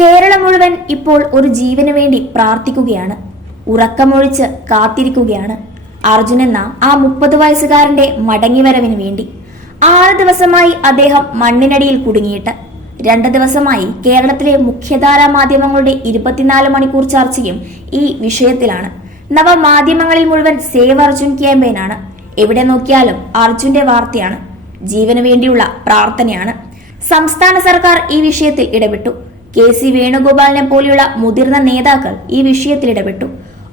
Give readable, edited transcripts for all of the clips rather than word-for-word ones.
കേരളം മുഴുവൻ ഇപ്പോൾ ഒരു ജീവന് വേണ്ടി പ്രാർത്ഥിക്കുകയാണ്. ഉറക്കമൊഴിച്ച് കാത്തിരിക്കുകയാണ് അർജുൻ എന്ന ആ 30 വയസ്സുകാരന്റെ മടങ്ങിവരവിന് വേണ്ടി. 6 ദിവസമായി അദ്ദേഹം മണ്ണിനടിയിൽ കുടുങ്ങിയിട്ട്. 2 ദിവസമായി കേരളത്തിലെ മുഖ്യധാരാ മാധ്യമങ്ങളുടെ 24 മണിക്കൂർ ചർച്ചയും ഈ വിഷയത്തിലാണ്. നവമാധ്യമങ്ങളിൽ മുഴുവൻ സേവ് അർജുൻ ക്യാമ്പയിനാണ്. എവിടെ നോക്കിയാലും അർജുന്റെ വാർത്തയാണ്. ജീവന് വേണ്ടിയുള്ള പ്രാർത്ഥനയാണ്. സംസ്ഥാന സർക്കാർ ഈ വിഷയത്തിൽ ഇടപെട്ടു. KC വേണുഗോപാലിനെ പോലെയുള്ള മുതിർന്ന നേതാക്കൾ ഈ വിഷയത്തിൽ ഇടപെട്ടു.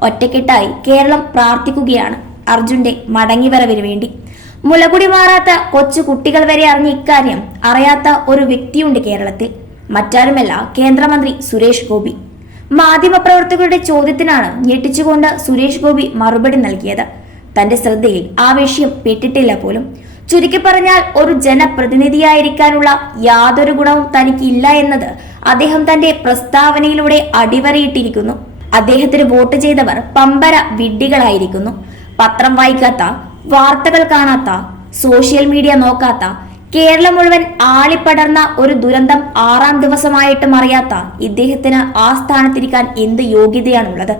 ഒറ്റക്കെട്ടായി കേരളം പ്രാർത്ഥിക്കുകയാണ് അർജുന്റെ മടങ്ങിവരവിന് വേണ്ടി. മുലകുടി മാറാത്ത കൊച്ചു കുട്ടികൾ വരെ അറിഞ്ഞ ഇക്കാര്യം അറിയാത്ത ഒരു വ്യക്തിയുണ്ട് കേരളത്തിൽ. മറ്റാരുമല്ല, കേന്ദ്രമന്ത്രി സുരേഷ് ഗോപി. മാധ്യമപ്രവർത്തകരുടെ ചോദ്യത്തിനാണ് ഞെട്ടിച്ചുകൊണ്ട് സുരേഷ് ഗോപി മറുപടി നൽകിയത്. തന്റെ ശ്രദ്ധയിൽ ആ വിഷയം പെട്ടിട്ടില്ല പോലും. ചുരുക്കി പറഞ്ഞാൽ, ഒരു ജനപ്രതിനിധിയായിരിക്കാനുള്ള യാതൊരു ഗുണവും തനിക്ക് ഇല്ല എന്നത് അദ്ദേഹം തന്റെ പ്രസ്താവനയിലൂടെ അടിവരയിട്ടിരിക്കുന്നു. അദ്ദേഹത്തിന് വോട്ട് ചെയ്തവർ പമ്പര വിഡ്ഢികളായിരിക്കുന്നു. പത്രം വായിക്കാത്ത, വാർത്തകൾ കാണാത്ത, സോഷ്യൽ മീഡിയ നോക്കാത്ത, കേരളം മുഴുവൻ ആളിപ്പടർന്ന ഒരു ദുരന്തം 6-ാം ദിവസമായിട്ടും അറിയാത്ത ഇദ്ദേഹത്തിന് ആ സ്ഥാനത്തിരിക്കാൻ എന്ത് യോഗ്യതയാണുള്ളത്?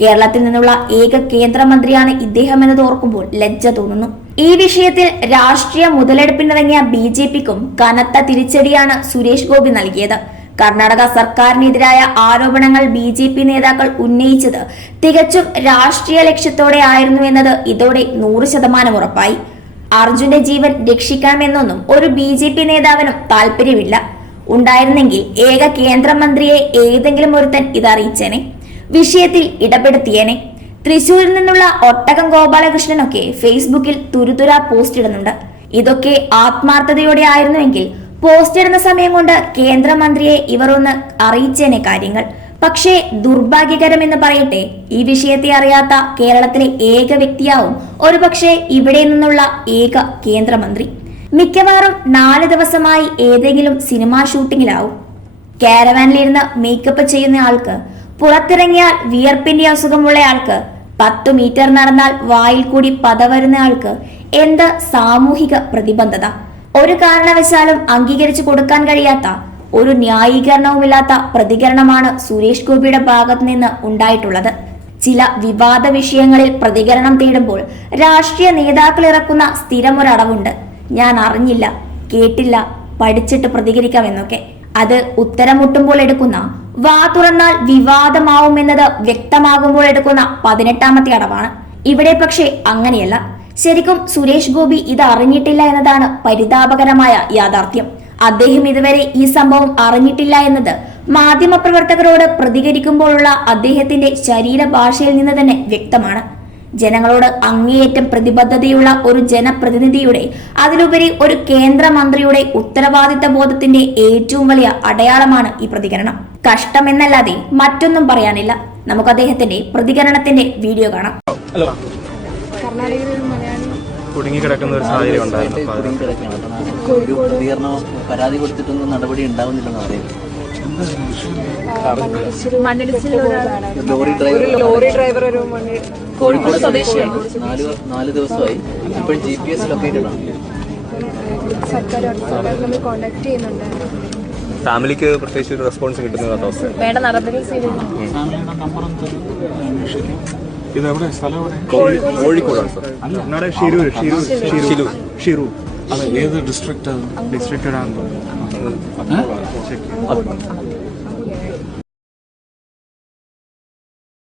കേരളത്തിൽ നിന്നുള്ള ഏക കേന്ദ്രമന്ത്രിയാണ് ഇദ്ദേഹം എന്നത് ഓർക്കുമ്പോൾ ലജ്ജ തോന്നുന്നു. ഈ വിഷയത്തിൽ രാഷ്ട്രീയ മുതലെടുപ്പിനിറങ്ങിയ BJPക്കും കനത്ത തിരിച്ചടിയാണ് സുരേഷ് ഗോപി നൽകിയത്. കർണാടക സർക്കാരിനെതിരായ ആരോപണങ്ങൾ BJP നേതാക്കൾ ഉന്നയിച്ചത് തികച്ചും രാഷ്ട്രീയ ലക്ഷ്യത്തോടെ ആയിരുന്നു എന്നത് ഇതോടെ 100% ഉറപ്പായി. അർജുന്റെ ജീവൻ രക്ഷിക്കണമെന്നൊന്നും ഒരു BJP നേതാവിനും താല്പര്യമില്ല. ഉണ്ടായിരുന്നെങ്കിൽ ഏക കേന്ദ്രമന്ത്രിയെ ഏതെങ്കിലും ഒരുത്തൻ ഇതറിയിച്ചേനെ, വിഷയത്തിൽ ഇടപെടുത്തിയേനെ. തൃശൂരിൽ നിന്നുള്ള ഒട്ടകം ഗോപാലകൃഷ്ണനൊക്കെ ഫേസ്ബുക്കിൽ തുരുതുര പോസ്റ്റ് ഇടുന്നുണ്ട്. ഇതൊക്കെ ആത്മാർത്ഥതയോടെ ആയിരുന്നുവെങ്കിൽ പോസ്റ്റ് ഇടുന്ന സമയം കൊണ്ട് കേന്ദ്രമന്ത്രിയെ ഇവർ ഒന്ന് അറിയിച്ചേനെ കാര്യങ്ങൾ. പക്ഷേ ദുർഭാഗ്യകരമെന്ന് പറയട്ടെ, ഈ വിഷയത്തെ അറിയാത്ത കേരളത്തിലെ ഏക വ്യക്തിയാവും ഒരുപക്ഷെ ഇവിടെ നിന്നുള്ള ഏക കേന്ദ്രമന്ത്രി. മിക്കവാറും 4 ദിവസമായി ഏതെങ്കിലും സിനിമാ ഷൂട്ടിങ്ങിലാവും. കാരവാനിലിരുന്ന് മേക്കപ്പ് ചെയ്യുന്ന ആൾക്ക്, പുറത്തിറങ്ങിയാൽ വിയർപ്പിന്റെ അസുഖമുള്ള ആൾക്ക്, 10 മീറ്റർ നടന്നാൽ വായിൽ കൂടി പത വരുന്ന ആൾക്ക് എന്ത് സാമൂഹിക പ്രതിബദ്ധത! ഒരു കാരണവശാലും അംഗീകരിച്ചു കൊടുക്കാൻ കഴിയാത്ത, ഒരു ന്യായീകരണവുമില്ലാത്ത പ്രതികരണമാണ് സുരേഷ് ഗോപിയുടെ ഭാഗത്ത് നിന്ന് ഉണ്ടായിട്ടുള്ളത്. ചില വിവാദ വിഷയങ്ങളിൽ പ്രതികരണം തേടുമ്പോൾ രാഷ്ട്രീയ നേതാക്കൾ ഇറക്കുന്ന സ്ഥിരമൊരടവുണ്ട്: ഞാൻ അറിഞ്ഞില്ല, കേട്ടില്ല, പഠിച്ചിട്ട് പ്രതികരിക്കാമെന്നൊക്കെ. അത് ഉത്തരമുട്ടുമ്പോൾ എടുക്കുന്ന, വാ തുറന്നാൽ വിവാദമാവുമെന്നത് വ്യക്തമാകുമ്പോൾ എടുക്കുന്ന 18ാമത്തെ അടവാണ്. ഇവിടെ പക്ഷേ അങ്ങനെയല്ല. ശരിക്കും സുരേഷ് ഗോപി ഇത് അറിഞ്ഞിട്ടില്ല എന്നതാണ് പരിതാപകരമായ യാഥാർത്ഥ്യം. അദ്ദേഹം ഇതുവരെ ഈ സംഭവം അറിഞ്ഞിട്ടില്ല എന്നത് മാധ്യമപ്രവർത്തകരോട് പ്രതികരിക്കുമ്പോഴുള്ള അദ്ദേഹത്തിന്റെ ശരീരഭാഷയിൽ നിന്ന് തന്നെ വ്യക്തമാണ്. ജനങ്ങളോട് അങ്ങേയറ്റം പ്രതിബദ്ധതയുള്ള ഒരു ജനപ്രതിനിധിയുടെ, അതിലുപരി ഒരു കേന്ദ്രമന്ത്രിയുടെ ഉത്തരവാദിത്ത ബോധത്തിന്റെ ഏറ്റവും വലിയ അടയാളമാണ് ഈ പ്രതികരണം. കഷ്ടമെന്നല്ലാതെ മറ്റൊന്നും പറയാനില്ല. നമുക്ക് അദ്ദേഹത്തിന്റെ പ്രതികരണത്തിന്റെ വീഡിയോ കാണാം. കർണാടകയിൽ മലയാളി കുടുങ്ങിക്കിടക്കുന്ന ഒരു സാഹചര്യം ഉണ്ടായിരുന്നു. പരാതി കൊടുത്തിട്ടൊന്നും നടപടി ഉണ്ടാവുന്നില്ലെന്ന് പറയുന്നത്. ലോറി ഡ്രൈവർ ഒരു കോഴിക്കോട് സ്വദേശിയാണ്. 4 ദിവസമായി. ഇപ്പോഴും GPS ലൊക്കേറ്റഡ് ആണ്. സർക്കാർ നമ്മൾ കോണ്ടാക്ട് ചെയ്യുന്നുണ്ട്. ഫാമിലിക്ക് പ്രത്യേകിച്ച് ഒരു റെസ്പോൺസ് കിട്ടുന്ന അവസ്ഥ. വേണ്ട നടപടികൾ ഇതെവിടെ സ്ഥലം? കോഴിക്കോടാണ് സർ. കർണാടക ഷിരൂർ. ഏത് ഡിസ്ട്രിക്റ്റ്? ഡിസ്ട്രിക്റ്റ്